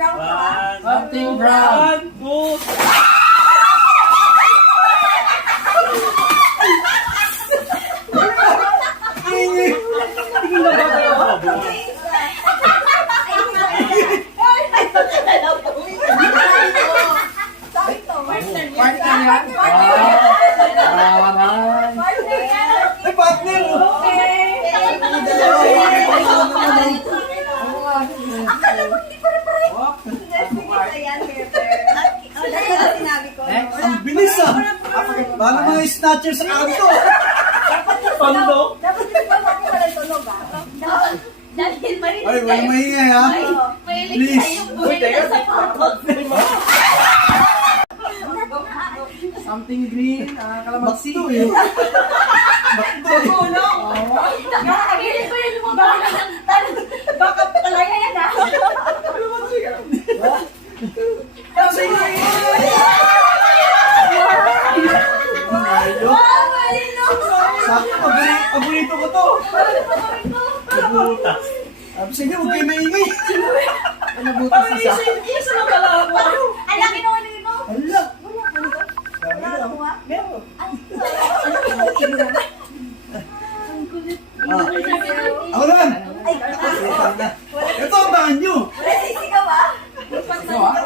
brown pa. Something brown. 1, 2, Partner yan? Ay, partner! Akala mo hindi pare-pareho. Sinabi ko. Ang bilis ah! Paano mga snatcher sa kanto? pando. Dapat hindi pa ako walang tunog ah. Dahil marinig Ay, walang maingay ha? Please. Uy, teka. Something green. Kalamansi. Bakto eh. Nakakagilit ko yung lumabas ng baka talaya yan ah. Ayok. Sakto, paborito ko to. Butas. Sabi sa inyo, huwag kayo maingay. Nabutas isa. Isa na pala ako. Ang laki ng ano yun oh. Hala. Wala ka kuha? Meron. Ako naman. Ay, Ito ang daan nyo. wala sisigaw ah.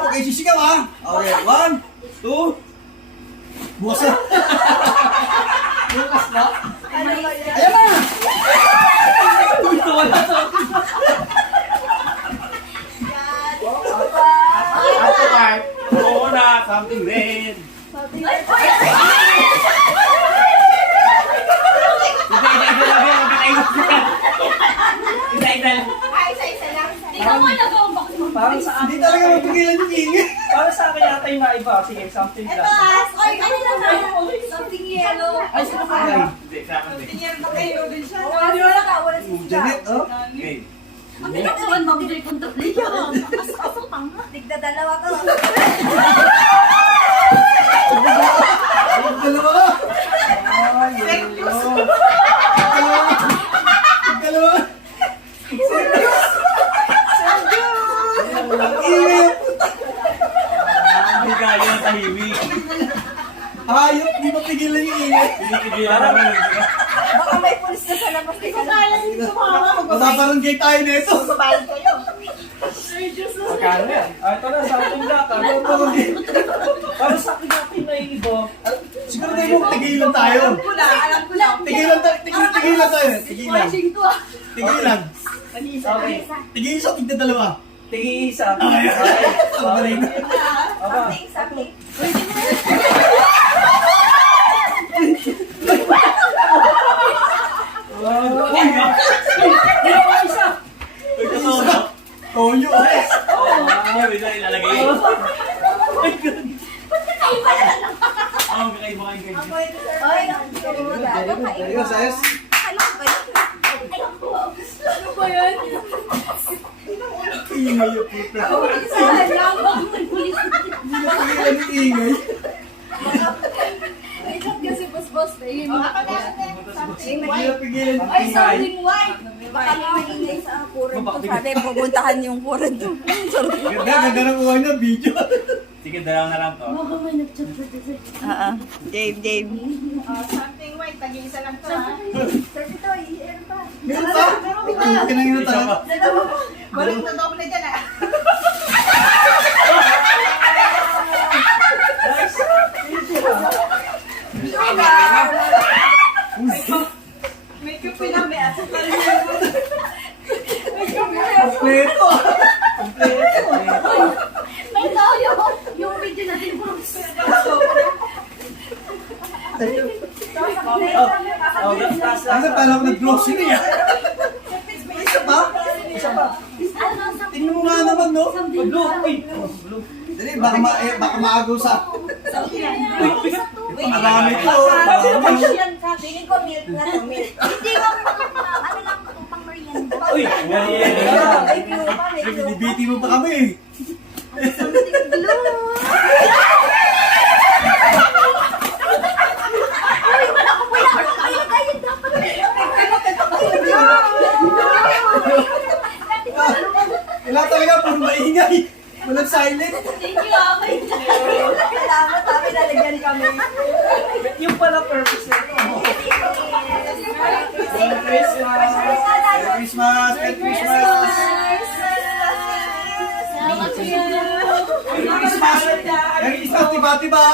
Okay, sisigaw ha. Okay, 1, 2. Bukas na. Bukas na. Ano ba yan? Ayan na. Ito wala to. Ate Mark. Oo na, something red. Isa-isa lang. Ay, isa-isa lang. Ikaw mo nag-unbox mo. Parang sa Hindi akin. talaga mapigilan yung ingay. Para sa akin yata yung maiba. Sige, something Ito black. ah. Ay, ano lang ah. Something yellow. Ay, sino ka? Hindi, sa akin din. Wala ka, wala sisigaw. Janet, oh. Okay. Ang pinagkawan mo, bigay kong tabli. Aso, tanga. Tigda dalawa ko. Ang dalawa. Ang dalawa. Ang ingay. Hindi kaya ng tahimik. Hayop, di mapigilan yung ingay. Pinipigilan naman. Baka may pulis na sa labas. Hindi ko kaya yung Mapaparangay tayo na ito. Babayad kayo. Magkano yan? Ito na, something black. Para sa akin natin na yung iba. Siguro na mo, tigilan tayo. Alam ko lang. Tigilan tayo. Tigilan tayo. Tigilan. Washing to ah. Tigilan. Okay. Tigilan sa tigda dalawa. Tingin isa. Ay, Okay. ang galing. Something, something. Uy, kasama. Tonyo. Ay, bisa ilalagay. Ay, pala lang. Ang kakaiba kayo guys. Ay, ang Ayos, ayos. Ano ba yan? Ingay yung puta. Sayang. Tigilan yung ingay. Wait lang kasi boss na yun. Something Hindi white. na pigilan yung Ay, ingay. something white. Baka may maingay sa kuren to. Sabi, pupuntahan yung kuren to. Ganda, ganda ng kuha niya, video. Sige, dalawa na lang to. Baka may nag-chat sa kasi. Game. Something white, tag-iisa lang to ha. Sir, ito, i-air pa. Meron pa? Ito, kinangin na Isa tayo. pa. Dalawa pa. Balik na doble dyan ah. May kapilang may asa pa rin. Kompleto. May tao yung video natin boss. Oh, last. Ano, parang nag-glossary ah. Isa pa? Isa pa. Ano, something Tingnan mo nga naman, no? something Blue. Uy. black. Blue. Dali, baka maagaw sa... Uy, bigat. Marami to. Feeling ko milk na to, milk. Hindi ko, ano lang, pang merienda. Uy, ganyan. Ay, pure pa, may pure pa. Binibiti mo pa kami eh. Something blue. Ay, wala ko pala. Ay, dapat. Wala talaga, puro maingay. Walang silent. Thank you, Amay. Salamat, kami lalagyan kami. Yung pala purpose na ito. Merry Christmas. Merry Christmas! Merry Christmas! Salamat sa'yo. Merry Christmas! Merry Christmas! Tiba-tiba!